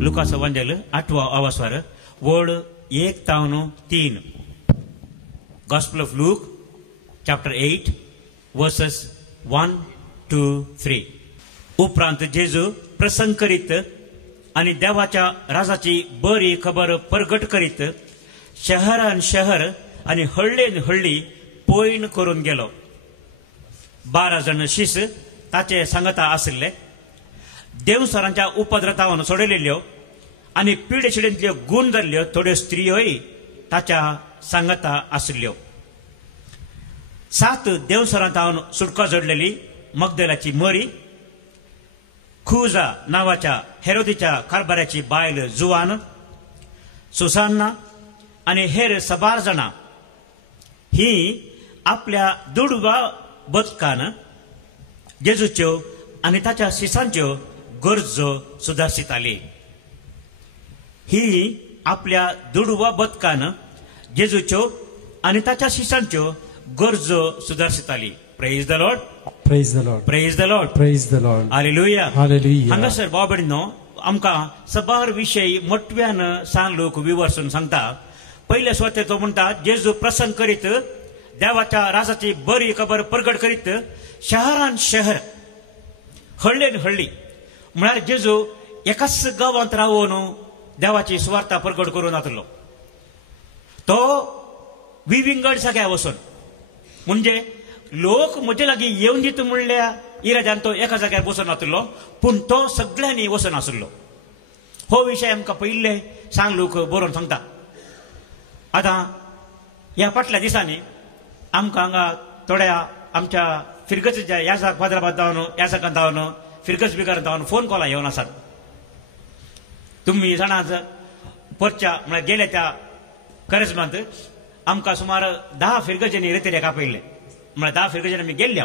लुकास एवंजेल 8वा अवस्वर वड 1:3. Gospel of Luke chapter 8 verses 1 to 3. उपरांत जेजू प्रसंग करीत आणि देवाच्या राजाची बरी खबर प्रगट करीत शहरान शहर आणि हळ्ळेन हळ्ळी पोयण करून गेलो. 12 जण शिस ताचे सांगता आसले. देवसरांच्या उपद्रतावन सोडलेल्यो आणि पिडेशिडेंतल्यो गुण जाल्ल्यो थोड्यो स्त्रियोय ताच्या सांगता आसल्यो. 7 देवसरांतावन सुटका जोडलेली मगदलाची मरी, खुजा नावाच्या हेरोदीच्या कारभाराची बायल जुवान, सुसान्ना आणि हेर 12 जाणां ही आपल्या दुडवा बदकान जेजूच्यो आणि ताच्या शिसांच्यो गरजो सुदारसीत आली. ही आपल्या दुडवा बदकान जेजूच्यो आणि ताच्या शिसांच्यो गरजो सुदारसीत आली. Praise the Lord, praise the Lord, praise the Lord, praise the Lord. Hallelujah, hallelujah. हांगासर बाबडीनो आमकां सबार विशयी मोठव्यान सांगलोक विवर्सून सांगता. पयले स्वाते तो म्हणटा जेजू प्रसंग करीत देवाच्या राजाची बरी खबर प्रगट करीत शहरान शहर हळ्ळेन हळ्ळी म्हळ्यार जेजू एकाच गांवांत रावून देवाची सुवार्ता प्रगट करून जातलो. तो विविंगड सगळ्या वचून म्हणजे लोक म्हजे लागीं येवन दित म्हणल्या इराजान तो एका जाग्यार बसून जातलो, पूण तो सगळ्यांनी वचून आसलो. हो विशय आमकां पयले सांग लोक बरोवन सांगता. आतां ह्या फाटल्या दिसांनी आमकां हांगा थोड्या आमच्या फिरगतीच्या याजाक हैदराबाद जावन याजाकांत जावन फिरगत बिगारांत जावन फोन कॉलां येवन आसात. तुम्ही जाणाच परच्या म्हळ्यार गेल्या त्या करजमांत आमकां सुमार 10 फिरगतींनी रेतेरेक आपयले. म्हळ्यार 10 फिरगतींनी आमी गेल्ल्या.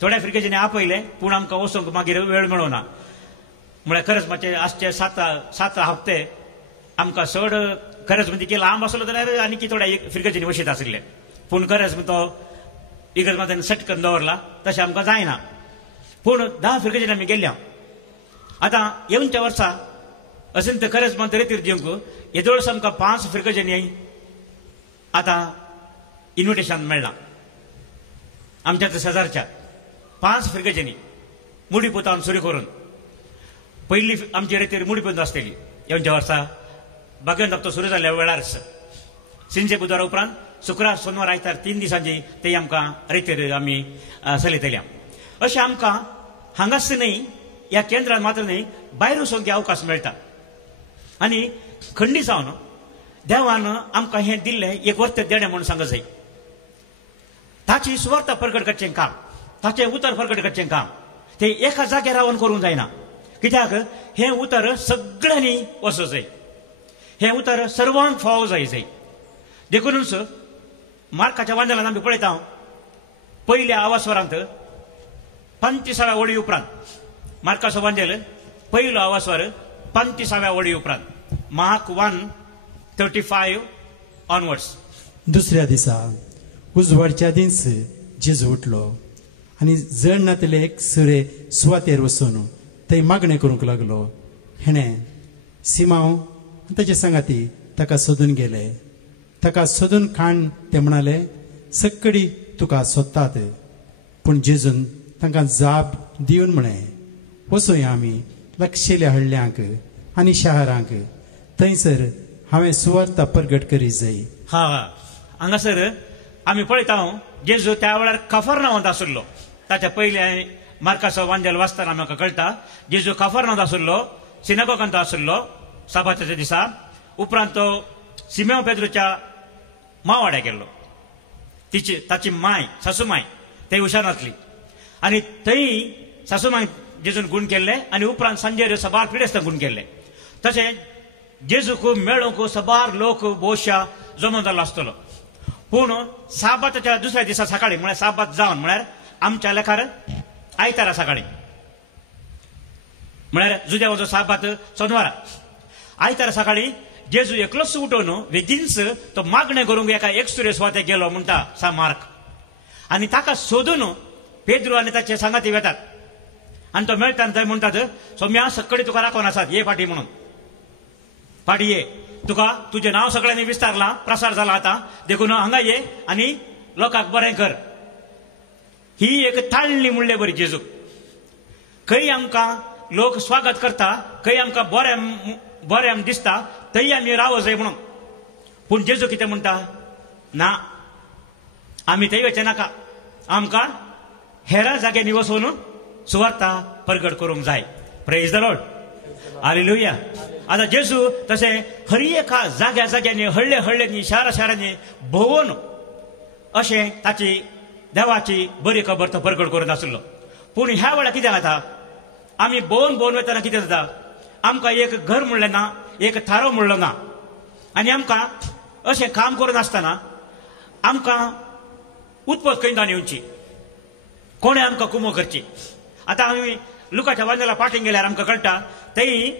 थोड्या फिरगतींनी आपयले पूण आमकां वचूंक मागीर वेळ मेळोना. म्हळ्यार करजमाचे आजचे 7 हप्ते आमकां चड करज म्हणजे की लांब आसलो जाल्यार आनी की थोड्या फिरगतींनी वशीत आशिल्ले. पूण करज तो इगर्ज मातेन सटकन दवरला तशें आमकां जायना. पूण 10 फिरगतींनी आमी गेल्ल्या. आतां येवच्या वर्सा असेंत करज मात रेतीर दिवंक येदोळस आमकां 5 फिरगतींनी आतां इन्विटेशन मेळ्ळां. आमच्या शेजारच्या 5 फिरगतींनी मुडीपुतावन सुरू करून पयली आमची रेतीर मुडीपुत आसतली. येवच्या वर्सा बागेन हप्तो सुरू जाल्ल्या वेळारच सिंचे बुधवार उपरांत शुक्रार सोनवार आयतार 3 दिसांची ते आमकां रेतीर आमी चलयतल्या. अशें आमकां हांगाच न्हय ह्या केंद्रांत मात्र न्हय भायर वचूंक अवकाश मेळटा. आनी खंडी जावन देवान आमकां हें दिल्लें एक वर्त देणें म्हणून सांगत जाय. ताची सुवार्ता प्रकट करचें काम, ताचें उतर प्रकट करचें काम तें एका जाग्यार रावन करूंक जायना. कित्याक हें उतर सगळ्यांनी वचूं जाय. हें उतर सर्वांक फावो जाय. देखूनच मार्काच्या वांजेलांत आमी पळयता पयल्या आवास्वरांत 35व्या वडी उपरांत मार्काचो वांजेल पयलो आवास्वर 35व्या वडी उपरांत मार्क 1:35 ऑनवर्ड्स. दुसऱ्या दिसा उजवाडच्या दीस जेजू उठलो आनी जण नातले एक सुरे सुवातेर वचून थंय मागणें करूंक लागलो. हेणें सिमांव ताचे सांगाती ताका सोदून गेले. ताका सोदून खाण ते म्हणाले सक्कडी तुका सोदतात. पूण जेजून तांकां जाप दिवन म्हळें वचूया आमी लागशेल्या हळ्ळ्यांक आनी शारांक, थंयसर हांवें सुवार्ता प्रगट करी जाय. हांगासर आमी पळयता जेजू त्या वेळार कफरनावांत आसलो. ताच्या पयले मार्काचो वांजेल वाचतना म्हाका कळटा जेजू कफरनावांत आसलो, सिनागोगांत आसलो साबाताच्या दिसा. उपरांत तो सिमेओन पेद्रूच्या मावाड्याक गेल्लो. ताची माय सासूमाय थंय हुशार नासली आनी थंय सासूमाय जेजून गुण केल्ले आनी उपरांत सांजेर सबार पिडेस्तां गुण केल्ले. तशें जेजूक मेळूंक सबार लोक भोवशा जमो जाल्लो आसतलो. पूण साबाताच्या दुसऱ्या दिसा सकाळी म्हळ्यार साबात जावन म्हळ्यार आमच्या लेखार आयतारा सकाळी म्हळ्यार जुद्याचो साबात सोनवारा आयतारा सकाळी जेजू एकलोच उठोवन बेगीनच तो मागणें करूंक एका एकसुरे स्वाते गेलो म्हणटा सा मार्क. आनी ताका सोदून पेद्रू आनी ताचे सांगाती वेतात आनी तो मेळटा थंय म्हणटात सौम्या सकडी तुका राखोन आसात ये फाटी म्हणून. फाटी ये, तुका तुजें नांव सगळ्यांनी विस्तारलां, प्रसार जाला आतां, देखून हांगा ये आनी लोकांक बरें कर. ही एक ताळणी म्हणले बरी जेजूक. खंय आमकां लोक स्वागत करता, खंय आमकां बरें दिसता, थंय आमी रावो जाय म्हणून. पूण जेजू कितें म्हणटा, ना, आमी थंय वचचे नाका, आमकां हेरा जाग्यांनी वचून सुवार्ता प्रगट करूंक जाय. Praise the Lord, hallelujah. आता जेजू तसे हर एका जाग्यांनी हळ्ळ्यांनी शारांनी भोंवून अशें ताची देवाची बरी खबर तो प्रगट करीत आसलो. पूण ह्या वेळार कितें जाता, आमी भोंवन वयतना कितें जाता, आमकां एक घर म्हणलें ना, एक थारो म्हणलो ना. आनी आमकां अशें काम करून आसतना आमकां उत्पत खंयच्यान येवची, कोणें आमकां कुमो करची. आतां आमी लुकाच्या वांजेला पाठींक गेल्यार आमकां कळटा थंय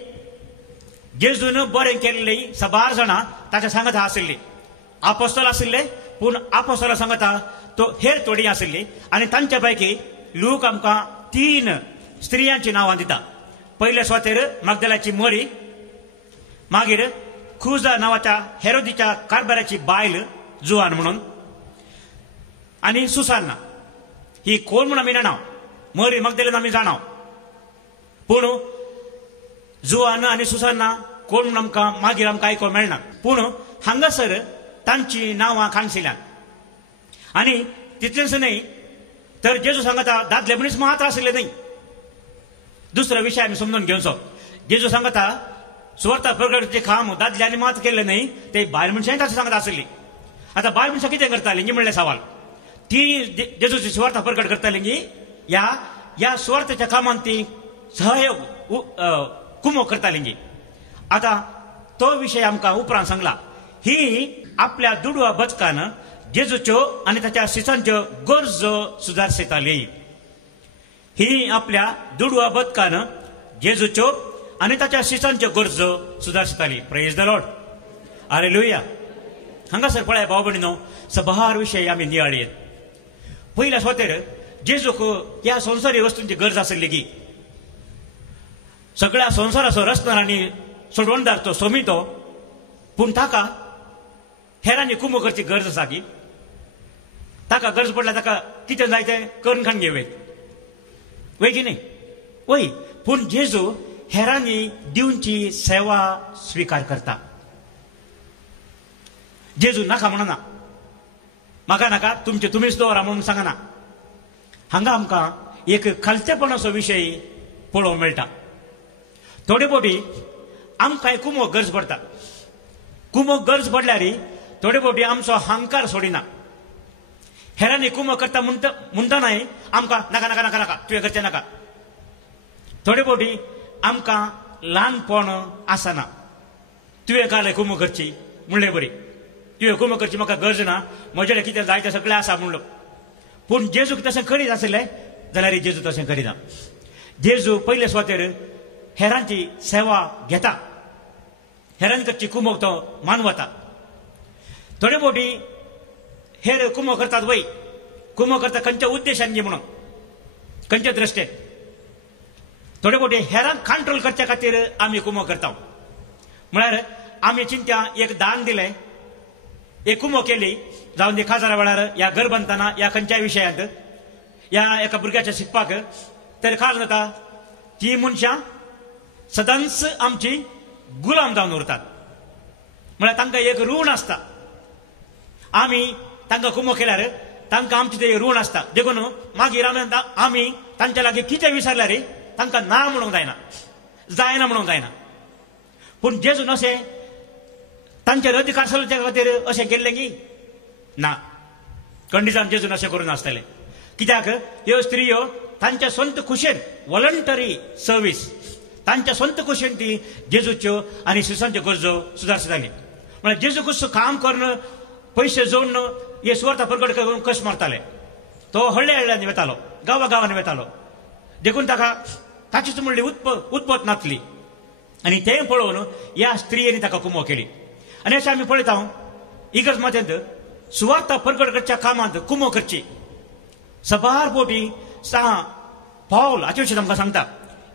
जेजून बरें केल्ली 12 जाणां ताच्या सांगता आशिल्लीं. आपोस्तल आशिल्ले, पूण आपोस्तला सांगता तो हेर थोडी आशिल्ली. आनी तांच्या पैकी लूक आमकां 3 स्त्रियांची नांवां दिता. पयले स्वातेर मगदलाची मरी, मागीर खुजा नांवाच्या हेरोदीच्या कारभाराची बायल जुआन म्हणून, आनी सुसान्ना. ही कोण म्हूण आमी जाणाव, मरी मगदलेन आमी जाणाव, पूण जुआन आनी सुसान्ना कोण म्हूण आमकां मागीर आमकां आयको मेळना. पूण हांगासर तांची नांवां काणसिल्ल्यान. आनी तितलेंच न्हय तर जेजू सांगता दादले मनीस मात्र आशिल्ले न्हय. दुसरो विशय आमी समजून घेवचो. जेजू सांगता सुवार्ता प्रगटचे काम दादल्यांनी मात केले न्हय, ते बायल मनशांय ताची सांगता आशिल्ली. आतां बायल मनशां कितें करतालीं गी म्हणलें सवाल. ती जेजूची सुवार्ता प्रगट करतालीं गी ह्या सुवार्थेच्या कामांत ती सहयोग कुमो करतालीं गी. आतां तो विशय आमकां उपरांत सांगला. ही आपल्या दुडवा बचकान जेजूच्यो आनी ताच्या शिसांच्यो गरजो सुदारताली. ही आपल्या दुडवा बचकान जेजूच्यो आनी ताच्या शिसांच्यो गरजो सुदारताली. Praise the Lord, hallelujah. हांगासर पळय भाव भयणीनो, 12 विशय आमी नियाळयेत. पयल्या स्वातेर जेजूक ह्या संवसारी वस्तूंची गरज आशिल्ली गी. सगळ्या संवसाराचो रचणार आनी सोडवणदार तो सोमितो, पूण ताका हेरांनी कुमो करची गरज आसा गी. ताका गरज पडल्यार ताका कितें जाय तें करून खाण घेवय वय की न्ही, वय. पूण जेजू हेरांनी दिवची सेवा स्विकार करता. जेजू नाका म्हणना, म्हाका नाका, तुमीच दवरा म्हणून सांगना. हांगा आमकां एक खालचेपणाचो विशय पळोवंक मेळटा. थोडे फावटी आमकांय कुमो गरज पडटा. कुमो गरज पडल्यार थोडे फावटी आमचो अहंकार सोडिना. हेरांनी कुमो करता म्हणटनाय आमकां नाका नाका नाका नाका तुवें करचें नाका. थोडे फावटी आमकां ल्हानपण आसना. तुवें काल कुमो करची म्हणलें बरी, तुवें कुमो करची म्हाका गरज ना, म्हजे कितें जाय तें सगळें आसा म्हणलो. पूण जेजूक तशें करीत आसलें जाल्यार जेजू तशें करिना. जेजू पयले स्वातेर हेरांची सेवा घेता, हेरांनी करची कुमोक तो मानवता. थोडे फावटी हेर कुमो करतात वय, कुमो करता खंयच्या उद्देशान गे म्हणून, खंयच्या दृश्टेन. थोडे फावटी हेरांक कंट्रोल करच्या खातीर आमी कुमो करता. म्हळ्यार आमी चिंत्या एक दान दिलें, एक कुमो केली, जावन दी खाजारा वेळार या घर बांदतना या खंयच्याय विशयांत या एका भुरग्याच्या शिकपाक, तर खाल जाता ती मनशां सदांच आमची गुलाम जावन उरतात. म्हळ्यार तांकां एक ऋण आसता. आमी तांकां कुमो केल्यार तांकां आमचें तें ऋण आसता. देखून मागीर आमी तांच्या लागीं कितें विचारल्यार तांकां ना म्हणूंक जायना म्हणूंक जायना. पूण जेजून अशें तांचेर अधिकार चलच्या खातीर अशें केल्लें गी ना. कंडिशन जेजून अशें करून नासतलें. कित्याक ह्यो स्त्रियो तांच्या स्वंत खुशेन वॉलंटरी सर्वीस, तांच्या स्वंत खुशेन ती जेजूच्यो आनी शिसांच्यो गरजो सुदारताली. म्हळ्यार जेजू कसो काम करून पयशे जोडून हे सुवार्ता प्रगट करून कशें मारताले. तो हळ्ळ्यांनी वेतालो, गांवांनी वेतालो. देखून ताका ताचीच म्हणली उत्पत नातली. आणि ते पळोवन ह्या स्त्रियेनी ताका कुमो केली. आनी अशें आमी पळयता इगर्ज माथ्यांत सुवार्थ प्रकट करच्या कामांत कुमो करची. सबार पोटी पावल हाचे विशीं आमकां सांगता.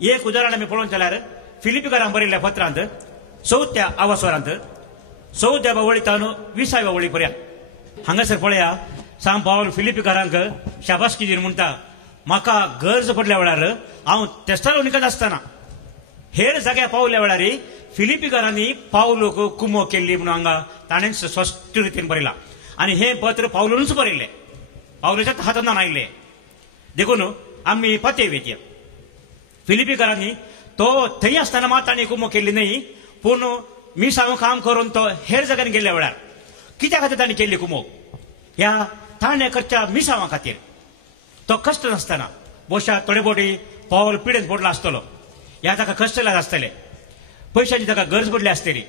एक उदाहरण आमी पळोवंक जाल्यार फिलिपिकारांक बरयल्ल्या पत्रांत 4थ्या आवास्वरांत 14व्या वळींतल्यान 20व्या वळी पर्यंत हांगासर पळया पावल फिलिपिकारांक शाबासकी दिवन म्हणटा, म्हाका गरज पडल्या वेळार हांव थेस्सलोनिकांत आसतना हेर जाग्यार पावल्या वेळार फिलिपिकारांनी पावलोक कुमो केल्ली म्हणून हांगा ताणें स्पश्ट रितीन बरयलां. आनी हें पत्र पावलोनूच बरयल्लें, पावलाच्याच हातांतल्यान आयिल्लें. देखून आमी पते वेतया फिलिपिकारांनी तो थंय आसतना मात ताणें कुमो केल्ली न्हय, पूण मिसांव काम करून तो हेर जाग्यार गेल्ल्या वेळार कित्या खातीर ताणें केल्ली कुमो? ह्या ताणें करच्या मिसांवा खातीर. तो कश्ट नासतना बोशा थोडे बोटी पावल पिडेन पडलो आसतलो, ह्या ताका कश्ट लाग आसतले, पयशांची ताका गरज पडली आसतली,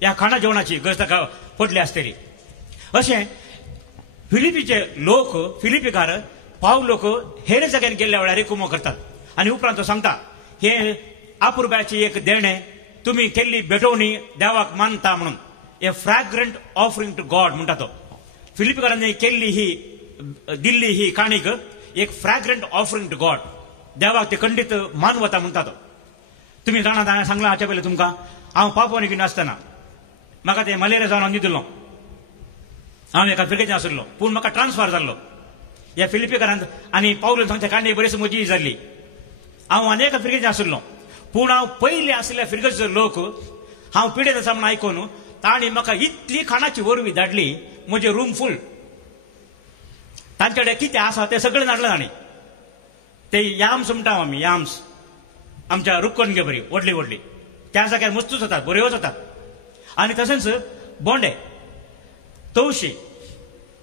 ह्या खाणा जेवणाची गरज ताका पडली आसतली. अशें फिलिपीचे लोक फिलिपिकार पावलोक हेर जाग्यार गेल्ल्या वेळार कुमो करतात. आनी उपरांत तो सांगता, हे अपुरब्याची एक देणे तुमी केल्ली भेटोवणी देवाक मानता म्हणून, ए फ्रॅग्रंट ऑफरिंग टू गॉड म्हणटा तो. फिलिपिकारांनी केल्ली ही दिल्ली ही काणीक एक फ्रॅग्रंट ऑफरिंग टू गॉड, देवाक ते खंडीत मान वता म्हणटा तो. तुमी जाणा सांगला हाचे पयलीं तुमकां, हांव पापोवन घेवन आसतना म्हाका ते मलेरिया जावन हांव न्हिदलो. हांव एका फिरकेच्यान आशिल्लो, पूण म्हाका ट्रान्सफर जाल्लो ह्या फिलिपिकारांत. आनी पावलोन सांगता काणी बरीच म्हजी जाल्ली. हांव आनी एका फिरकेच्यान आशिल्लो, पूण हांव पयलीं आशिल्ल्या फिरकेचो लोक हांव पिडेन आसा म्हूण आयकून तांणी म्हाका इतली खाणाची वरवीं धाडली, म्हजें रूम फूल. तांचे कडेन कितें आसा तें सगळें धाडलां तांणी. ते याम्स म्हणटा आमी, याम्स आमच्या रुक्कण घे बरी व्हडली व्हडली, त्या जाग्यार मस्तूच जातात, बऱ्योच जातात. आनी तशेंच बोंडे, तवशी,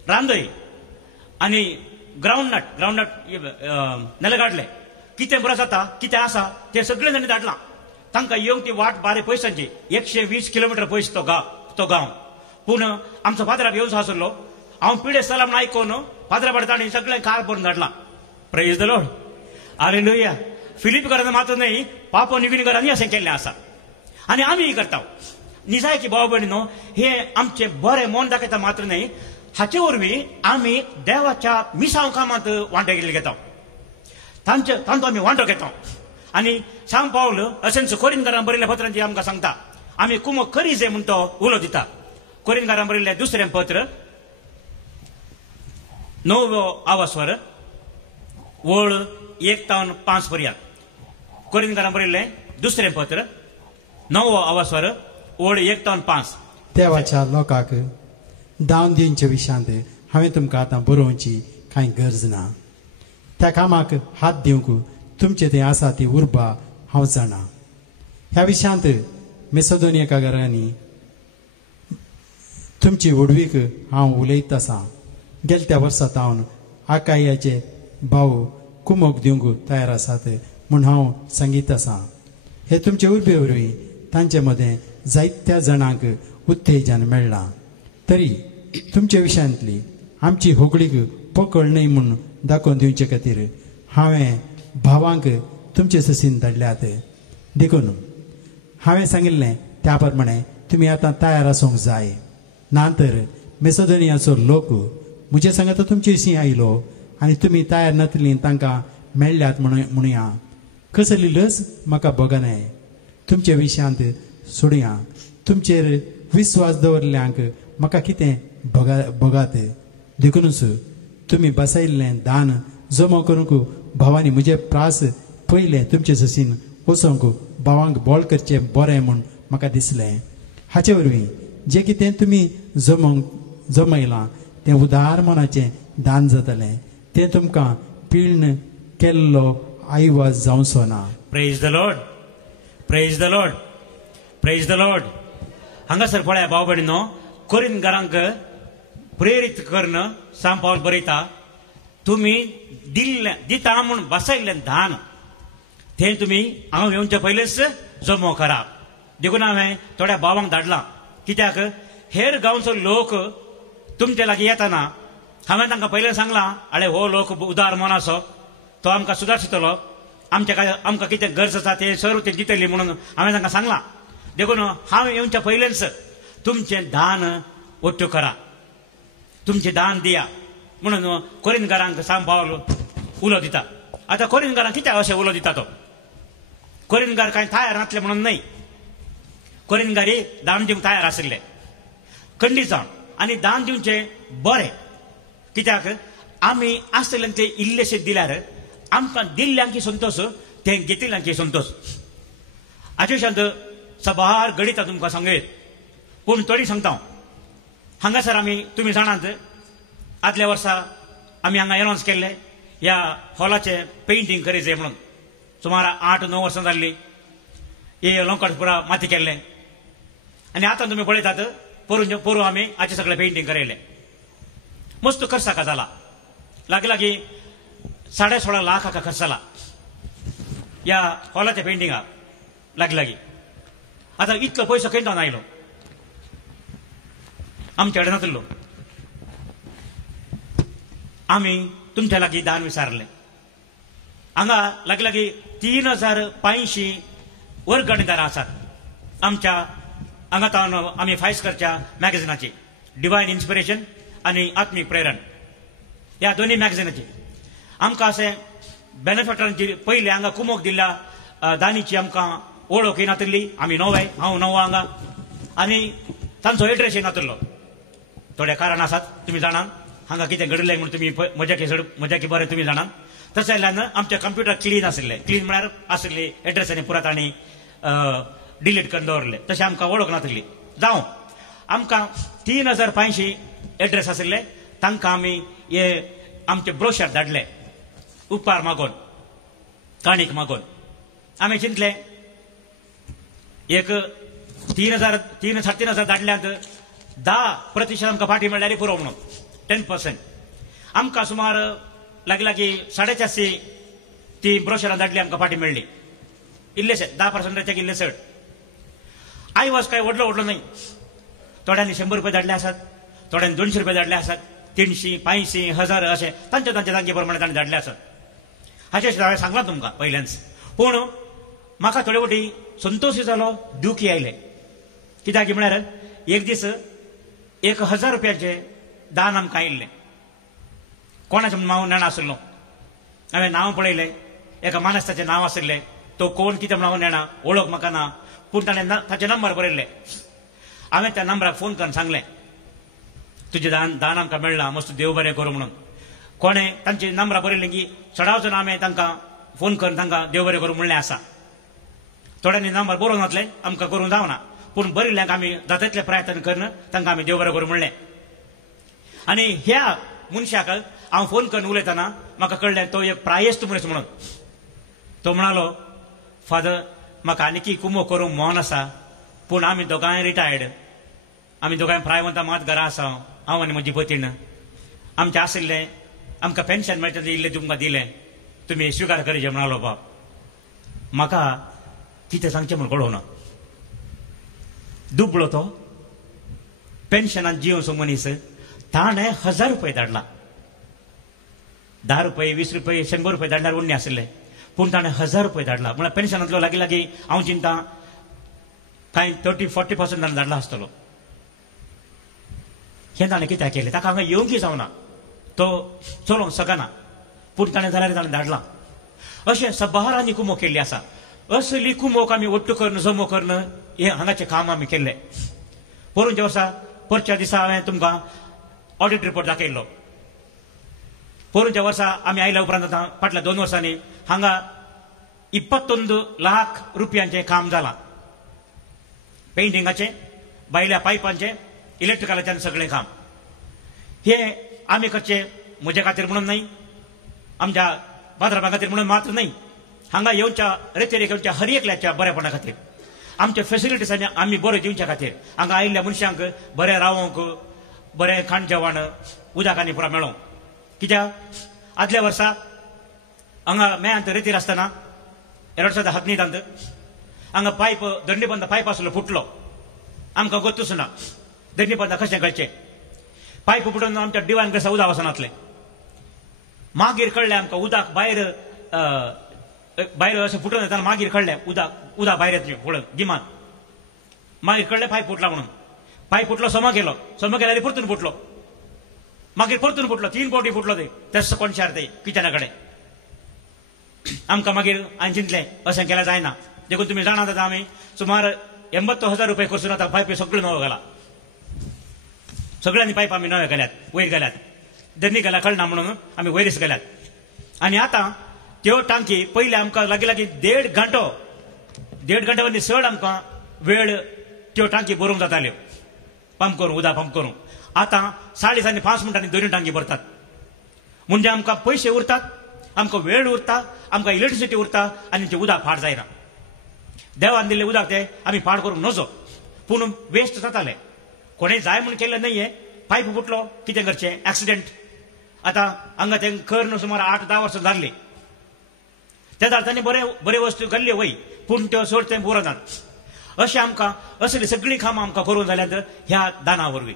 रांदय आनी ग्रावंडनट नलगाडले, कितें बरें जाता कितें आसा तें सगळें तांणी धाडलां. तांकां येवंक ती वाट बारे पयसांची, 120 किलोमिटर पयस तो गांव. पूण आमचो पाद्राब येवचो आसलो, हांव पिडे सलाम म्हूण आयकून पाद्राबाड तांणी सगळें कार भरून धाडलां. Praise the Lord, hallelujah. फिलिपिकारांनी मात्र न्हय, पापो निगुनीकारांनी अशें केल्लें आसा. आनी आमीय करता. निजाय की भाव भयणीनो, हे आमचें बरें मन दाखयता मात्र न्हय, हाचे वरवीं आमी देवाच्या मिसांव कामांत वांटो घेता, तांचो आमी वांटो घेता. आनी पावल अशेंच कोरिंथकारांक बरयल्ल्या पत्रांत आमकां सांगता, आमी कुमो करी जे म्हूण तो उलो दिता. कोरिंथकारांक बरयल्लें 2रें पत्र 9वो आवास्वर वळ 1 ते 5 पर्यंत. कोरिंथकारांक बरयल्लें 2रें पत्र 9वो आवास्वर वळ 1 ते 5. देवाच्या लोकांक दान दिवचे विशयांत हांवें तुमकां आतां बरोवची कांय गरज ना. त्या कामाक हात दिवंक तुमचे थंय आसा ती उर्बा हांव जाणा. ह्या विशयांत मेसोदोनियाकारांनी तुमची उडवीक हांव उलयत आसां. गेल्या वर्सा तावन आकायाचे भाव कुमोक दिवंक तयार आसात म्हूण हांव सांगीत आसां. हे तुमचे उर्बे वरवीं तांचे मदें जायत्या जाणांक उत्तेजन मेळ्ळां. तरी तुमचे विशयांतली आमची होगडीक पकड न्हय म्हूण दाखोवन दिवचे खातीर हांवें भावांक तुमचे ससीन धाडल्यात. देखून हांवें सांगिल्लें त्या प्रमाणे तुमी आतां तयार आसूंक जाय. नातर मेसोदोनियाचो लोक म्हजे सांगता तुमचे विशीं आयलो आनी तुमी तयार नातलीं तांकां मेळ्ळ्यात म्हणुया. कसली लस म्हाका बगनाय. तुमचे विशयांत सोडया. तुमचेर विस्वास दवरल्यांक म्हाका कितें बगात. देखूनच तुमी बसयल्लें दान जमो करूंक भावांनी म्हजे प्रास पयले तुमचे ससीन वचोंक भावांक बोळ करचें बरें म्हूण म्हाका दिसलें. हाचे वरवीं जें कितें तुमी जमयलां तें उदार मनाचें दान जातलें. तें तुमकां पिळण केल्लो आयवाज जावचो ना. Praise the Lord, praise the Lord, praise the Lord. हांगासर पळया भाव भयणीनो, कोरिंथकारांक प्रेरीत करून पावल बरयता, तुमी दिता म्हूण बसयल्लें दान तें तुमी हांव येवचे पयलेच जमो करा. देखून हांवें थोड्या भावांक धाडलां. कित्याक हेर गांवचो लोक तुमचे लागीं येतना हांवें तांकां पयलें सांगलां, आळे हो लोक उदार मनाचो, तो आमकां सुदारतलो, आमच्या काय आमकां कितें गरज आसा ते सर्व ते दितली म्हणून हांवें तांकां सांगलां देखून हांव येवच्या पयलेच तुमचें दान ओट्ट्यो करा, तुमचें दान दिया म्हणून कोरिंदकारांक सांग पावलो उलो दिता. आतां कोरिंदकारांक कित्याक अशें उलो दिता तो? कोरिंदकार कांय तयार नासले म्हणून न्हय, कोरिंदकारी दान दिवंक तयार आशिल्ले खंडीत जावन, आनी दान दिवचें बरें. कित्याक आमी आसतलें ते इल्लेशें दिल्यार आमकां दिल्ल्यांकी संतोश, ते घेतिल्ल्यांकी संतोश. हाचे शब्द सबार गणिता तुमकां सांगयत, पूण तरी सांगता हांगासर आमी तुमी जाणात आदल्या वर्सा आमी हांगा एनावन्स केल्ले ह्या हॉलाचें पेंटींग करी जाय म्हणून. सुमार 8-9 वर्सां जाल्लीं हे लोंकाटपुरा माती केल्लें, आनी आतां तुमी पळयतात पोरू आमी हाचे सगळें पेंटींग करयलें. मस्त खर्च हाका जाला, लागीं 16.5 लाख हाका खर्च जाला ह्या हॉलाच्या पेंटिंगाक लागीं. आतां इतलो पयसो खंयच्यान आयलो? आमचे कडेन नासलो. आमी तुमच्या लागीं दान विचारलें. हांगा लागीं 3,500 वर्गणीदारां आसात आमच्या हांगातावन आमी फायस्करच्या मॅगझिनाची डिवायन इन्स्पिरेशन आनी आत्मीक प्रेरण ह्या दोनी मॅगझिनाची. आमकां अशें बेनिफिटरांची पयले हांगा कुमोक दिल्ल्या दानीची आमकां वळख येनातली. आमी नवे, हांव नवो हांगा, आनी तांचो एड्रेस येनातलो. थोडे कारण आसात तुमी जाणात, हांगा कितें घडलें म्हणून तुमी मजाकी बरें तुमी जाणात. तशें जाल्यान आमचे कंप्युटर क्लीन आशिल्ले, क्लीन म्हळ्यार आशिल्ली एड्रेस आनी पुरात आनी डिलीट करून दवरले, तशें आमकां वळख नासली. जावं आमकां 3,500 एड्रेस आशिल्ले, तांकां आमी हे आमचे ब्रोशर धाडले उपकार मागोवन, काणीक मागोवन. आमी चिंतलें एक 3,000 धाडल्यांत 10% आमकां फाटी मेळ्ळ्यार पुरो म्हणून 10%. आमकां सुमार लागीं 450 ती ब्रोशरां धाडली, आमकां फाटी मेळ्ळी. इल्लेशे 10% इल्ले चड. आयवाज काय व्हडलो न्हय. थोड्यांनी 100 रुपया धाडले आसात, थोड्यांनी 200 रुपया धाडले आसात, 300, 500, 1000 अशें तांचे तांचे प्रमाणे तांणी धाडले आसात. हाचे हांवें सांगलां तुमकां पयल्याच. पूण म्हाका थोडे फावटी संतोशी जालो, दुखी आयले. कित्याक म्हळ्यार एक दीस 1,000 रुपयाचें दान आमकां आयिल्लें. कोणाचें नांव नेणा आशिल्लो. हांवें नांव पळयलें, एका मानस्ताचें नांव आशिल्लें. तो कोण कितें नांव नेणा, वळख म्हाका ना, पूण ताणें ताचे नंबर बरयल्ले. हांवें त्या नंबराक फोन करून सांगलें तुजें दान आमकां मेळ्ळां, मस्त देव बरें करूं म्हणून. कोणें तांची नंबरां बरयलें की सडावचो हांवें तांकां फोन करून तांकां देव बरें करूं म्हणलें आसा. थोड्यांनी नंबर बरोवन घातले, आमकां करूं जावना, पूण बरिल्ल्यांक आमी जाता प्रयत्न करून तांकां आमी देव बरें करूं म्हणलें. आनी ह्या मनशाक हांव फोन करून उलयतना म्हाका कळ्ळें तो एक प्रायेस्त मनीस म्हणून. तो म्हणालो, फादर म्हाका आनीकी कुमो करूंक मोन आसा, पूण आमी दोगांय रिटायर्ड, आमी दोगांय प्रायवंता मात घरा आसा, हांव आनी म्हजी भतीण. आमचें आशिल्लें आमकां पेन्शन मेळटा तें इल्लें तुमकां दिलें, तुमी स्विकार करीचे म्हणालो बाब. म्हाका कितें सांगचें म्हूण कळोना. दुबळो तो पेन्शनान जिवसो मनीस, ताणें 1,000 रुपया धाडला. 10 रुपये, 20 रुपये, 100 रुपये धाडल्यार उण्णी आशिल्ले, पूण ताणें 1,000 रुपया धाडला. म्हळ्यार पेन्शनांतलो लागीं हांव चिंता कांय 30-40% ताणें धाडला आसतलो. हें ताणें कित्याक केलें? ताका हांगा येवंकी जावना, तो चलोवंक शकना, पूण ताणें जाल्यार ताणें धाडलां. अशें सबारांनी कुमो केल्ली आसा. असली कुमोक आमी ओट्टू करून जमो करून हें हांगाचें काम आमी केल्लें. पोरूंच्या वर्सा परच्या दिसा हांवें तुमकां ऑडिट रिपोर्ट दाखयल्लो. पोरूंच्या वर्सा आमी आयल्या उपरांत आतां फाटल्या 2 वर्सांनी हांगा 21 लाख रुपयांचें काम जालां. पेंटिंगाचें, भायल्या पायपांचें, इलेक्ट्रिकलाचें सगळें काम. हें आमी करचें म्हजे खातीर म्हणून न्हय, आमच्या बांद्राबा खातीर म्हणून मात्र न्हय, हांगा येवच्या रेतेरेक येवच्या हर एकल्याच्या बरेपणा खातीर, आमच्या फेसिलिटीज आमी बऱ्यो दिवच्या खातीर, हांगा आयिल्ल्या मनशांक बरें रावोंक, बरें खाण जेवण, उदक आनी पुरो मेळोवंक. कित्याक आदल्या वर्सा हांगा मेळांत रेतीर आसतना 2017 हांगा पायप दंडीबंद पायप आसलो फुटलो. आमकां गोतूच ना दंडीबंद कशें करचें. पायप फुटून आमच्या डिवान कसा उदक वचनातलें. मागीर कळ्ळें आमकां उदक भायर भायर अशें फुटून येताना मागीर कळ्ळें उदा भायर येतलें पळोवन गिमात. मागीर कळ्ळें पायप फुटला म्हणून. पायप फुटलो, सोमा गेलो आनी परतून फुटलो. मागीर परतून फुटलो, 3 फावटी फुटलो ते. तेच कोणशार ते किचना कडेन. आमकां मागीर हांवें चिंतलें अशें केल्यार जायना. देखून तुमी जाणात आतां आमी सुमार 80,000 रुपये खर्चून आतां पायपी सगळ्यो नव्यो घाला. सगळ्यांनी पायप आमी नव्यो घाल्यात, वयर घाल्यात. धनी घाल्या कळना म्हणून आमी वयरच घाल्यात. आनी आतां त्यो टांकी पयलीं आमकां लागीं 1.5 घंटे चड आमकां वेळ त्यो टांकी भरूंक जाताल्यो पंप करून, उदक पंप करून. आतां 5:30 ते 5 मिनटांनी दोनूय टांकी भरतात. म्हणजे आमकां पयशे उरतात, आमकां वेळ उरता, आमकां इलेक्ट्रिसिटी उरता आनी तें उदक फाट जायना. देवान दिल्लें उदक तें आमी फाट करूंक नजो, पूण वेस्ट जातालें. कोणें जाय म्हूण केलें न्हय. पायप फुटलो, कितें करचें? एक्सिडेंट. आतां हांगा तें कर सुमार 8-10 वर्सां जाल्लीं. त्या अर्थांनी बरे वस्तू घाल्ल्यो वय, पूण त्यो चड तें उरनात. अशें आमकां असली सगळीं कामां आमकां करूंक जाल्यात ह्या दाना वरवीं.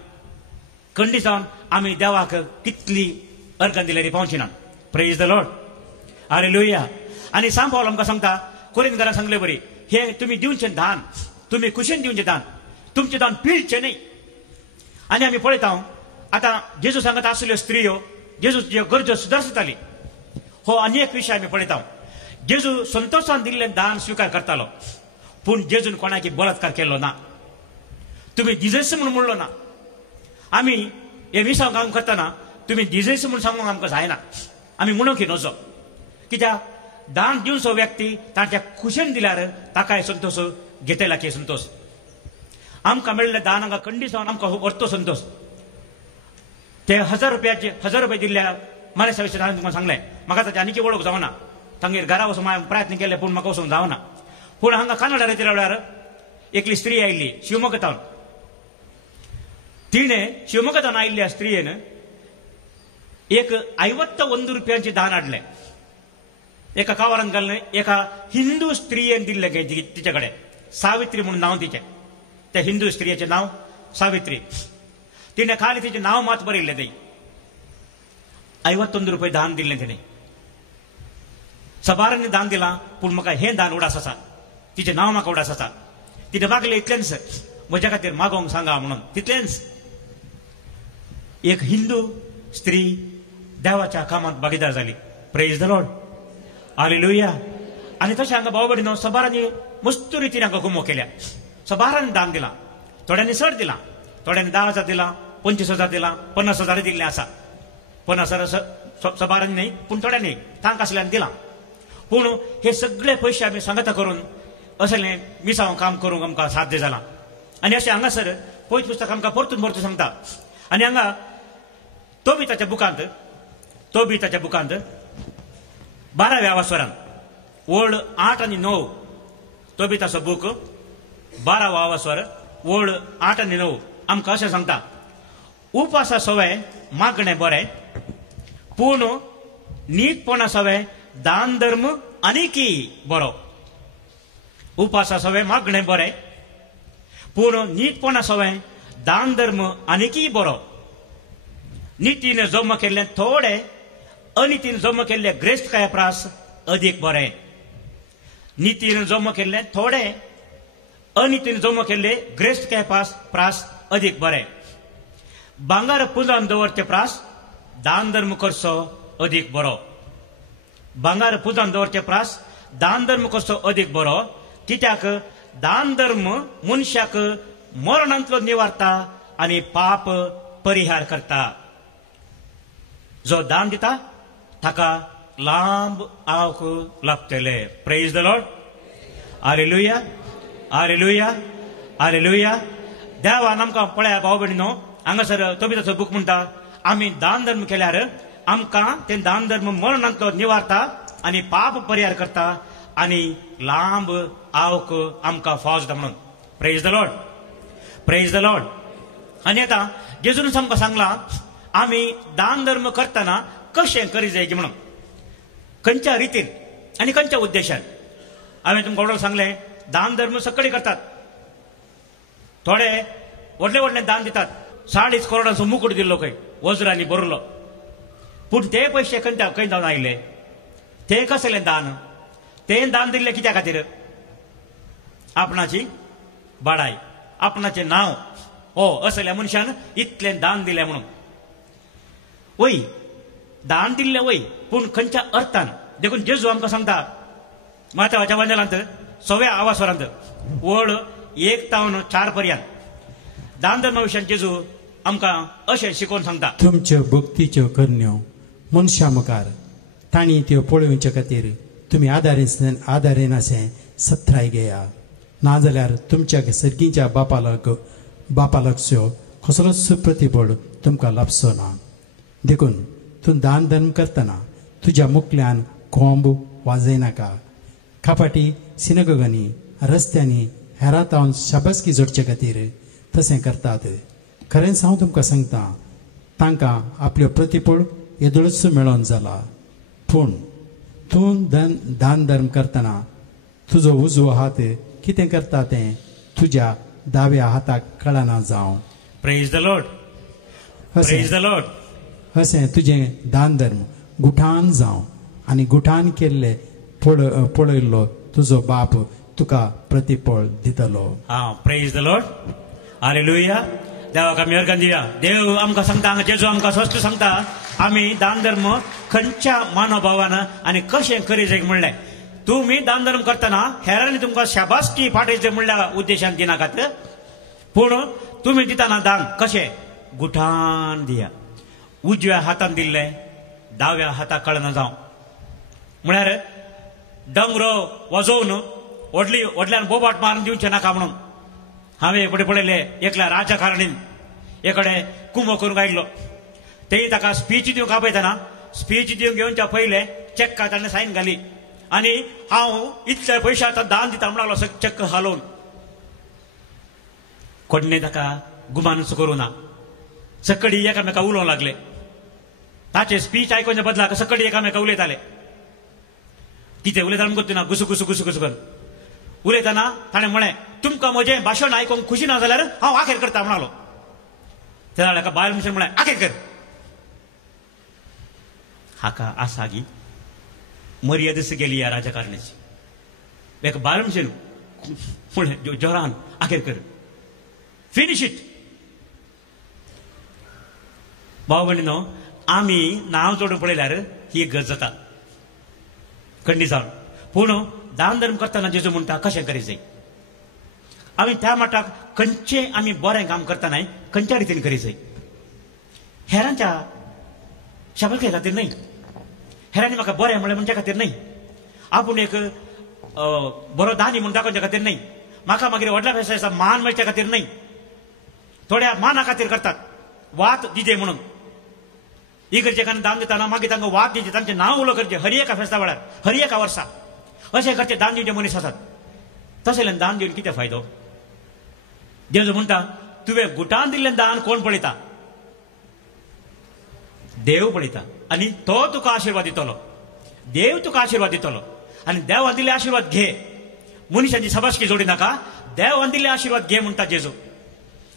खंडी जावन आमी देवाक कितली अर्घां दिल्यार पावची ना. Praise the Lord. हालेलुया. आनी सांग पावल आमकां सांगता, कोरिंथकारांक सांगलें बरी, हे तुमी दिवचें दान, तुमी कुशीन दिवचें दान, तुमचें दान पिळचें न्हय. आनी आमी पळयता आतां जेजू सांगत आसल्यो स्त्रियो जेजूच्यो गरजो सुदारताली. हो आनी एक विशय आमी पळयता. जेजू संतोशान दिल्लें दान स्विकार करतालो, पूण जेजून कोणाकी बलात्कार केल्लो ना. तुमी दिजयस म्हूण म्हणलो ना. आमी हे विसांव काम करतना तुमी दिजयस म्हूण सांगूंक आमकां जायना. आमी म्हणूंक नजो. कित्याक दान दिवचो व्यक्ती ताच्या खुशेन दिल्यार ताकाय संतोश, घेतला की संतोष. आमकां मेळिल्लें दान हांगा खंडी जावन आमकां व्हरतो संतोष. ते 1,000 रुपये दिल्ल्या मानेसा विशयी हांवें तुमकां सांगलें. म्हाका ताची आनीकी वळख जावना. तांगेर घरा वचून हांवें प्रयत्न केले, पूण म्हाका वचूंक जावना. पूण हांगा कानाडा येता वेळार एकली स्त्री आयिल्ली शिवमोगातावन. तिणें शिवमोगातावन आयिल्ल्या स्त्रियेन एक 51 रुपयांचें दान हाडलें. एका कावारान घाललें. एका हिंदू स्त्रियेन दिल्लें तिचे कडेन. सावित्री म्हणून नांव तिचें. त्या हिंदू स्त्रियेचें नांव सावित्री. तिणें खाली तिचें नांव मात बरयल्लें थंय. 51 रुपये दान दिल्लें तिणें. सबारांनी दान दिलां, पूण म्हाका हें दान उडास आसा. तिचें नांव म्हाका उडास आसा. तिणें मागलें इतलेंच, म्हज्या खातीर मागोवंक सांगा म्हणून. तितलेंच. एक हिंदू स्त्री देवाच्या कामांत भागीदार जाली. Praise the Lord. हालेलुया. आनी तशें हांगा भाव भयणीनो सबारांनी मस्त रितीन हांगा घुमो केल्या. सबारांनी दान दिलां. थोड्यांनी चड दिलां. थोड्यांनी 10,000 दिलां, 25,000 दिलां, 50,000 दिल्लें आसा. 50,000 सबारांनी न्हय, पूण थोड्यांनी तांक आसल्यान दिलां. पूण हे सगळे पयशे आमी सांगता करून असलें मिसांव काम करूंक आमकां साध्य जालां. आनी अशें हांगासर पयस पुस्तक आमकां परतून सांगता. आनी हांगा तोबिताच्या बुकांत 12व्या वासरांत वळ 8 आनी 9 तोबिताचो बूक 12वा वासर वळ 8 आनी 9 आमकां अशें सांगता. उपासा सवय मागणें बरें, पूण नीटपणा सवय दान धर्म आनीकी बरो. उपासा सवय मागणें बरें, पूण नीटपणा सवय दान धर्म आनीकी बरो. नितीन जम केल्लें थोडें, अनितीन जम केल्लें ग्रेस्त काय प्रास अदीक बरें. नितीन जम केल्लें थोडें, अनितीन जम केल्लें ग्रेस्त काय प्रास अदीक बरें. भांगार पुजान दवरचे प्रास दान धर्म करचो अदीक बरो. भांगार पुजान दवरचे प्रास दान धर्म करचो अदीक बरो. कित्याक दान धर्म मनशाक मरणांतलो निवारता आनी पाप परिहार करता. जो दान दिता ताका लांब आवक लाभतले. Praise the Lord. Hallelujah. Hallelujah. Hallelujah. देवान आमकां पळया भाव भयणीनो हांगासर तोबिताचो बूक म्हणटा आमी दान धर्म केल्यार आमकां तें दान धर्म मरणांतलो निवारता आनी पाप परिहार करता आनी लांब आवक आमकां फाव जाता म्हणून. Praise the Lord. Praise the Lord. आनी आतां जेजून आमकां सांगलां आमी दान धर्म करतना कशें करी जाय म्हणून, खंयच्या रितीन आनी खंयच्या उद्देशान. हांवें तुमकां ऑर्डर सांगलें दान धर्म सकळी करतात. थोडे व्हडले व्हडले दान दितात. 2.5 करोडांचो मुकुट दिल्लो खंय वज्रांनी भरलो. पूण ते पयशे खंय जावन आयले? ते कसलें दान? तें दान दिल्लें कित्या खातीर? आपणाची बाडाय, आपणाचें नांव हो असल्या मनशान इतलें दान दिलें म्हणून. वय दान दिल्लें वय, पूण खंयच्या अर्थान? देखून जेजू आमकां सांगता माथ्यावाच्या वंजलांत 6व्या आवासवरांत वड 1 ते 4 दान धर्मा विशयान जेजू आमकां अशें शिकोवन सांगता. तुमच्यो भक्तीच्यो करण्यो मनशा मुखार तांणी त्यो पळोवचे खातीर तुमी आदारीनाशें सत्राय घेया. नाजाल्यार तुमच्या सर्गीच्या बापालकसो कसलोच प्रतिफळ तुमकां लाभचो ना. देखून तूं दान धर्म करतना तुज्या मुखल्यान कोंब वाजयनाका. खापाटी सिनगोगांनी रस्त्यांनी हेरांतावन शाबासकी जोडचे खातीर तशें करतात. खरेंच हांव तुमकां सांगता तांकां आपल्यो प्रतिफळ येदोळच मेळोन जाला. पूण तूं दान धर्म करतना तुजो उजवो हात कितें करता तें तुज्या दाव्या हाताक कळना जावं. Praise the Lord, praise the Lord. अशें तुजें दान धर्म गुठान जावं आनी गुठान केल्ले पळयल्लो तुजो बाप तुका प्रतिफळ दितलो. Praise the Lord, hallelujah. देवाक आमी अर्गां दिवया. देव आमकां सांगता, जेजू आमकां स्पश्ट सांगता आमी दान धर्म खंयच्या मनोभावान आनी कशें करी जाय म्हणलें. तुमी दान धर्म करतना हेरांनी तुमकां शाबासकी फाटयचे म्हणल्या उद्देशान दिनाकात, पूण तुमी दितना दान कशें गुठान दिया. उजव्या हातान दिल्लें दाव्या हाताक कळना जावं. म्हळ्यार डंगरो वजोवन व्हडल्यान बोबाट मारून दिवचें नाका म्हणून. हांवें एक फावटी पळयलें, एकल्या राजकारणीन एकडे कुंभ करूंक आयिल्लो. तेही ताका स्पीच दिवंक आपयतना स्पीच दिवंक घेवच्या पयलें चॅक्का ताणें सायन घाली आनी हांव इतले पयशे आतां दान दिता म्हणून लागलो चॅक हालोवन. कोणें ताका गुमानूच करूं ना. सकडी एकामेका उलोवंक लागले. ताचे स्पीच आयकोवच्या बदलाक सकडी एकामेका उलयताले. कितें उलयताले म्हणून ना, गुसू गुसू गुसू गुसू करून उलयतना ताणें म्हळें, तुमकां म्हजें भाशण आयकोंक खुशी ना जाल्यार हांव आखेर करता म्हणालो. त्या जाल्यार बायल मनशान म्हळें, आखेर कर. हाका आसा गी मर्यादच गेली ह्या राजकारणाची. एक बायल मनशान म्हळें जोरान, आखेर कर, फिनिश इट. भाव भयणीनो, आमी नांव जोडून पळयल्यार ही गज जाता खंडी जावन. पूण दान धर्म करतना जेजू म्हणटा कशें करी जाय. आमी त्या मटाक खंयचें आमी बरें काम करतना खंयच्या रितीन करी जाय. हेरांच्या शाबासके खातीर न्हय, हेरांनी म्हाका बरें म्हणलें म्हणच्या खातीर न्हय, आपूण एक बरो दानी म्हूण दाखोवच्या खातीर न्हय, म्हाका मागीर व्हडल्या फेस्ताचा मान मेळच्या खातीर न्हय. थोड्या माना खातीर करतात, वात दिजे म्हणून. इगर्जेकांनी दान दिताना मागीर तांकां वात दिवचे, तांचें नांव उलो करचें हर एका फेस्ता वेळार, हर एका वर्सा. अशें करचे दान दिवचे मनीस आसात. तशें दान दिवन कितें फायदो? जेजू म्हणटा, तुवें गुटान दिल्लें दान कोण पळयता? देव पळयता आनी तो तुका आशिर्वाद दितलो. देव तुका आशिर्वाद दितलो आनी देवान दिल्ले आशिर्वाद घे. मनशाची सबासकी जोडी नाका, देवान दिल्ले आशिर्वाद घे म्हणटा जेजू.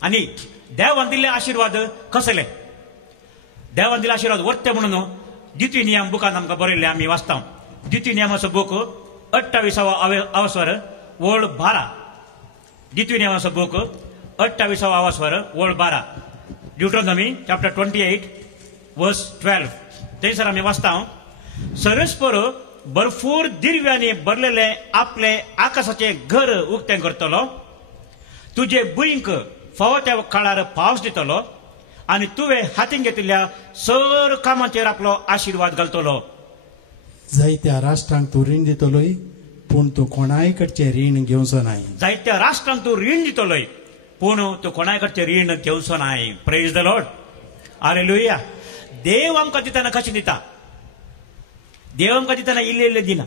आनी देवान दिल्ले आशिर्वाद कसले? देवान दिल्ले आशिर्वाद वर्ते म्हणून द्वितीय नियम बुकान आमकां बरयल्ले आमी वाचता. द्वितीय नियमाचो बूक 28वा आवासवर वळ 12. द्वितीय नियमाचो बूक 28वा आवासवर वळ 12. ड्युट्रोनॉमी चॅप्टर 28 वर्स 12. थंयसर आमी वाचता, सरस्पर भरपूर दिव्यांनी भरलेले आपले आकाशाचे घर उक्तें करतलो. तुजे भुंयक फावो त्या काळार पावस दितलो आनी तुवें हातीन घेतिल्ल्या सर कामाचेर आपलो आशिर्वाद घालतलो. जायत्या राष्ट्रांक तूं रीण दितलोय, पूण तूं कोणाय कडचें रीण घेवचो नाय. जायत्या राष्ट्रांक तूं रीण दितलोय, पूण तूं कोणाय कडचें रीण घेवचो नाय. Praise the Lord, hallelujah. देव आमकां दितना कशें दिता? देव आमकां दितना इल्ले इल्ले दिना.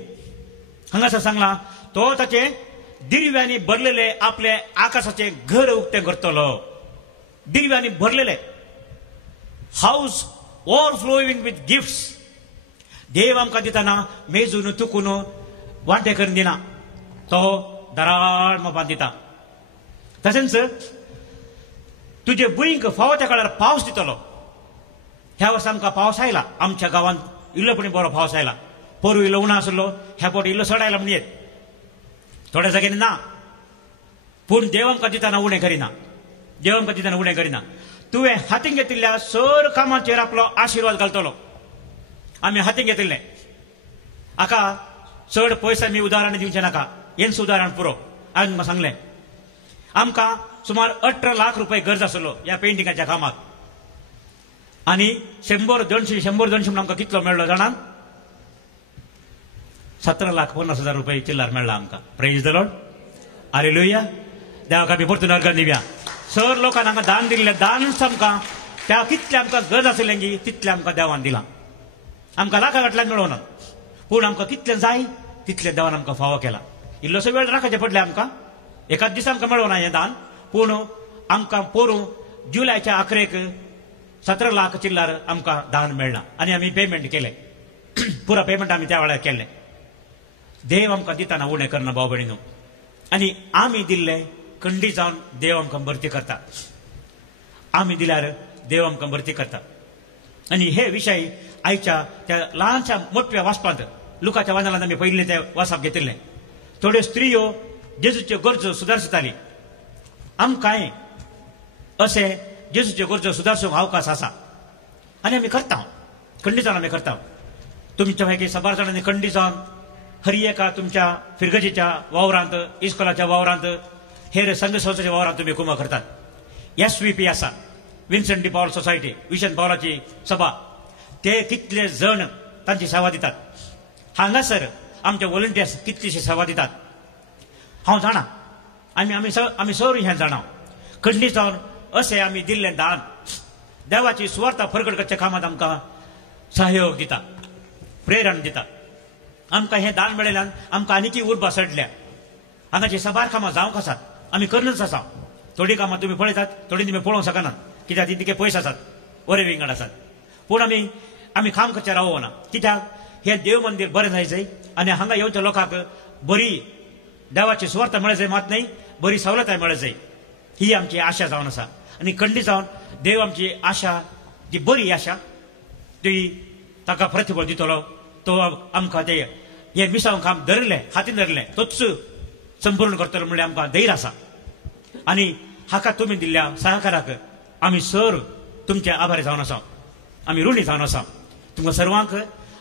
हांगासर सांगलां, तो ताचे दिव्यांनी भरलेले आपले आकाशाचे घर उक्तें करतलो. दिव्यांनी भरलेले, हाऊस ओवरफ्लोईंग विथ गिफ्ट्स. देव आमकां दितना मेजून तुकून वांटे करून दिना, तो दराड मोपान दिता. तशेंच तुजे भुंयक फावो त्या काळार पावस दितलो. ह्या वर्सा आमकां पावस आयला, आमच्या गांवांत इल्लोपणी बरो पावस आयला. पोरू इल्लो उणा आसलो ह्या पोट इल्लो सडायला म्हण येत थोड्या जाग्यांनी ना पूण देव आमकां दिताना उणें करिना देव आमकां दिताना उणें करिना तुवें हातीन घेतिल्ल्या सर कामाचेर आपलो आशिर्वाद घालतलो आमी हातीन घेतिल्लें हाका चड पयस आमी उदाहरण दिवचें नाका हेंच उदाहरण पुरो हांवें तुमकां सांगलें आमकां सुमार 18 लाख रुपये गरज आसलो ह्या पेंटिंगाच्या कामाक आनी 100-200 म्हणून आमकां कितलो मेळ्ळो जाणां 17,50,000 रुपये चिल्लर मेळ्ळा आमकां प्रेज द लॉर्ड हालेलुया देवाक आमी परतून अर्घ दिवया सर लोकांनी आमकां दान दिल्लें दानच आमकां त्या कितलें आमकां गरज आसलें की तितलें आमकां देवान दिलां आमकां लाखा गांठल्यान मेळोना पूण आमकां कितलें जाय तितलें देवान आमकां फावो केला इल्लोसो वेळ राखचें पडलें आमकां एकाच दिसा आमकां मेळोना हें दान पूण आमकां पोरूं जुलयाच्या 11 17 लाख चिल्लर आमकां दान मेळ्ळां आनी आमी पेमेंट केलें पुरो पेमेंट आमी त्या वेळार केलें देव आमकां दिताना उणें करना भाव भयणीनो आनी आमी दिल्लें खंडी जावन देव आमकां भरती करता आमी दिल्यार देव आमकां भरती करता आनी हे विशय आयच्या त्या ल्हानशा मोठ्या वाचपांत लुकाच्या वाचनांत आमी पयलीं ते वाचप घेतिल्लें थोड्यो स्त्रियो जेजूच्यो गरजो सुदारताली आमकांय अशे जेजूच्यो गरजो सुदारसूंक अवकाश आसा आनी आमी करता खंडी जावन आमी करता तुमच्या पैकी 7 जाणांनी खंडी जावन हर एका तुमच्या फिरगजीच्या वावरांत इस्कॉलाच्या वावरांत हेर संघ संस्थेच्या वावरांत तुम्ही कुंभ करतात SVP आसा विन्संट डी पॉल सोसायटी विशन पॉलाची सभा ते कितले जण तांची सेवा दितात हांगासर आमचे वॉलंटियर्स कितलीशी सेवा दितात हांव जाणा आमी सर हें जाणा खंडी जावन अशें आमी दिल्लें दान देवाची सुवार्ता प्रगट करच्या कामात आमकां सहयोग दिता प्रेरण दिता आमकां हें दान मेळयल्यान आमकां आनीकय उर्बा चडल्या हांगाची सबार कामां जावंक आसात आमी करनच आसा थोडी कामां तुमी पळयतात थोडी तुमी पळोवंक शकनात कित्याक ती तिके पयस आसात वरे विंगड आसात पूण आमी काम करचे रावना कित्याक हें देव मंदीर बरें जायचें आनी हांगा येवच्या लोकांक बरी देवाची सुवार्ता मेळत जाय मात न्हय बरी सवलताय मेळत जाय ही आमची आशा जावन आसा आनी खंडी जावन देव आमची आशा जी बरी आशा ती ताका प्रतिफळ दितलो तो आमकां ते हे मिसांव काम धरलें हातीन धरलें तोच संपूर्ण करतलो म्हणल्यार आमकां धैर्य आसा आनी हाका तुमी दिल्ल्या सहकाराक आमी सर तुमचे आभारी जावन आसा आमी ऋणी जावन आसा तुमकां सर्वांक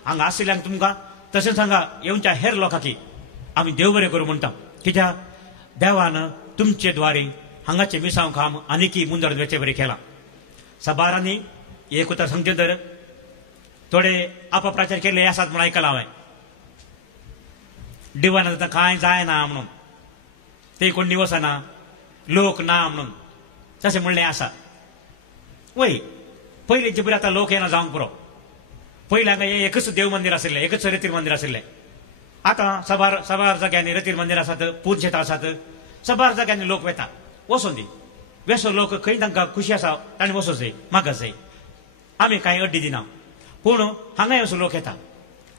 हांगा आशिल्ल्यांक तुमकां तशेंच हांगा येवच्या हेर लोकांकी आमी देव बरें करूं म्हणटा कित्याक देवान तुमचे द्वारे हांगाचे मिसांव काम आनीकय मुंदर वेचे बरें केलां सबारांनी एक उतर सांगचे तर थोडे अपप्रचार केले आसात म्हणून आयकलां हांवें डिवान जाता कांय जायना म्हणून ते कोण निवसना लोक ना म्हणून तशें म्हणलें आसा वय पयलींचे बरें आतां लोक येना जावंक पुरो पयलीं हांगा एकच देव मंदीर आशिल्लें एकच रतीर मंदीर आशिल्लें आतां सबार जाग्यांनी रतीर मंदीर आसात पूजेत आसात सबार जाग्यांनी लोक वेता वचून दी वेसो लोक खंय तांकां खुशी आसा तांणी वचूंक जाय म्हाका जाय आमी कांय अड्डी दिना पूण हांगा असो लोक येता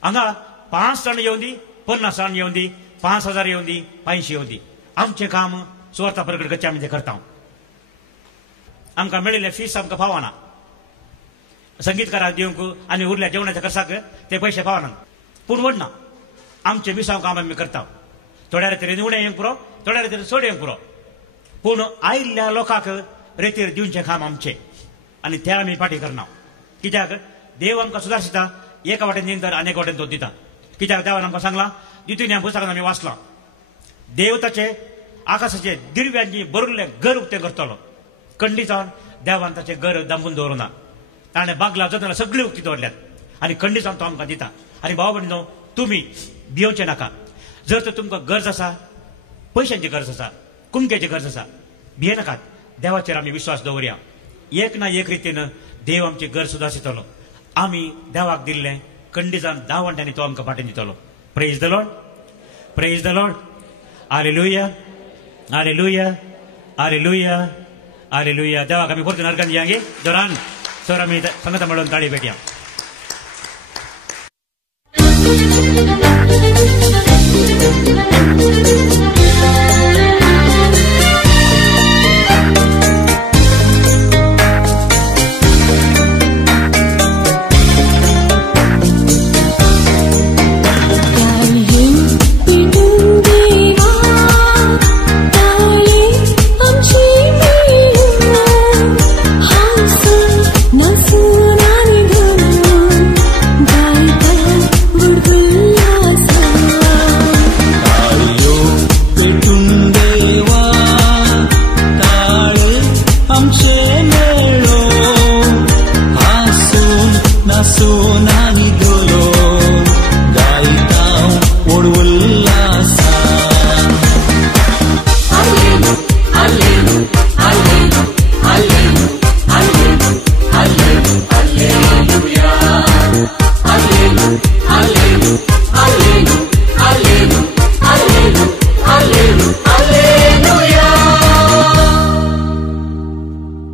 हांगा 5 जाण येवन दी 50 जाण येवन दी 5,000 येवन दी 500 येवन दी आमचें काम सुवार्ता प्रगट करचें आमी तें करता आमकां मेळिल्लें फीस आमकां पावना संगीतकाराक दिवंक आनी उरल्या जेवणाच्या खर्चाक ते पयशे पावना पूण व्हडना आमचें मिसांव काम आमी करता थोड्या रेतीर उणें येवंक पुरो थोड्या रेतीर चड येवंक पुरो पूण आयिल्ल्या लोकांक रेतीर दिवचें काम आमचें आनी तें आमी फाटी करना कित्याक देव आमकां सुदारता एका वाटेन दिता तर आनी वाटेन तो दिता कित्याक देवान आमकां सांगलां दितून ह्या पुस्तकांत आमी वाचलां देव ताचे आकाशाचे दिव्यांनी भरिल्लें घर उक्तें करतलो खंडी जावन देवान ताचें घर दांबून दवरुना ताणें बागलां जतनां सगळीं उक्ती दवरल्यात आनी खंडी जावन तो आमकां दिता आनी भाव भयणीनो तुमी भिवचें नाका जर तर तुमकां गरज आसा पयशांची गरज आसा कुमकेची गरज आसा भियेनाकात देवाचेर आमी विश्वास दवरया एक ना एक रितीन देव आमची घर सुदारतलो आमी देवाक दिल्लें खंडी जावन 10 वंट्यांनी तो आमकां फाटीं दितलो praise the Lord praise the Lord hallelujah hallelujah hallelujah hallelujah देवाक आमी परतून अर्घ दिया गे जोरान सर आमी संगता मेळून ताळी भेटया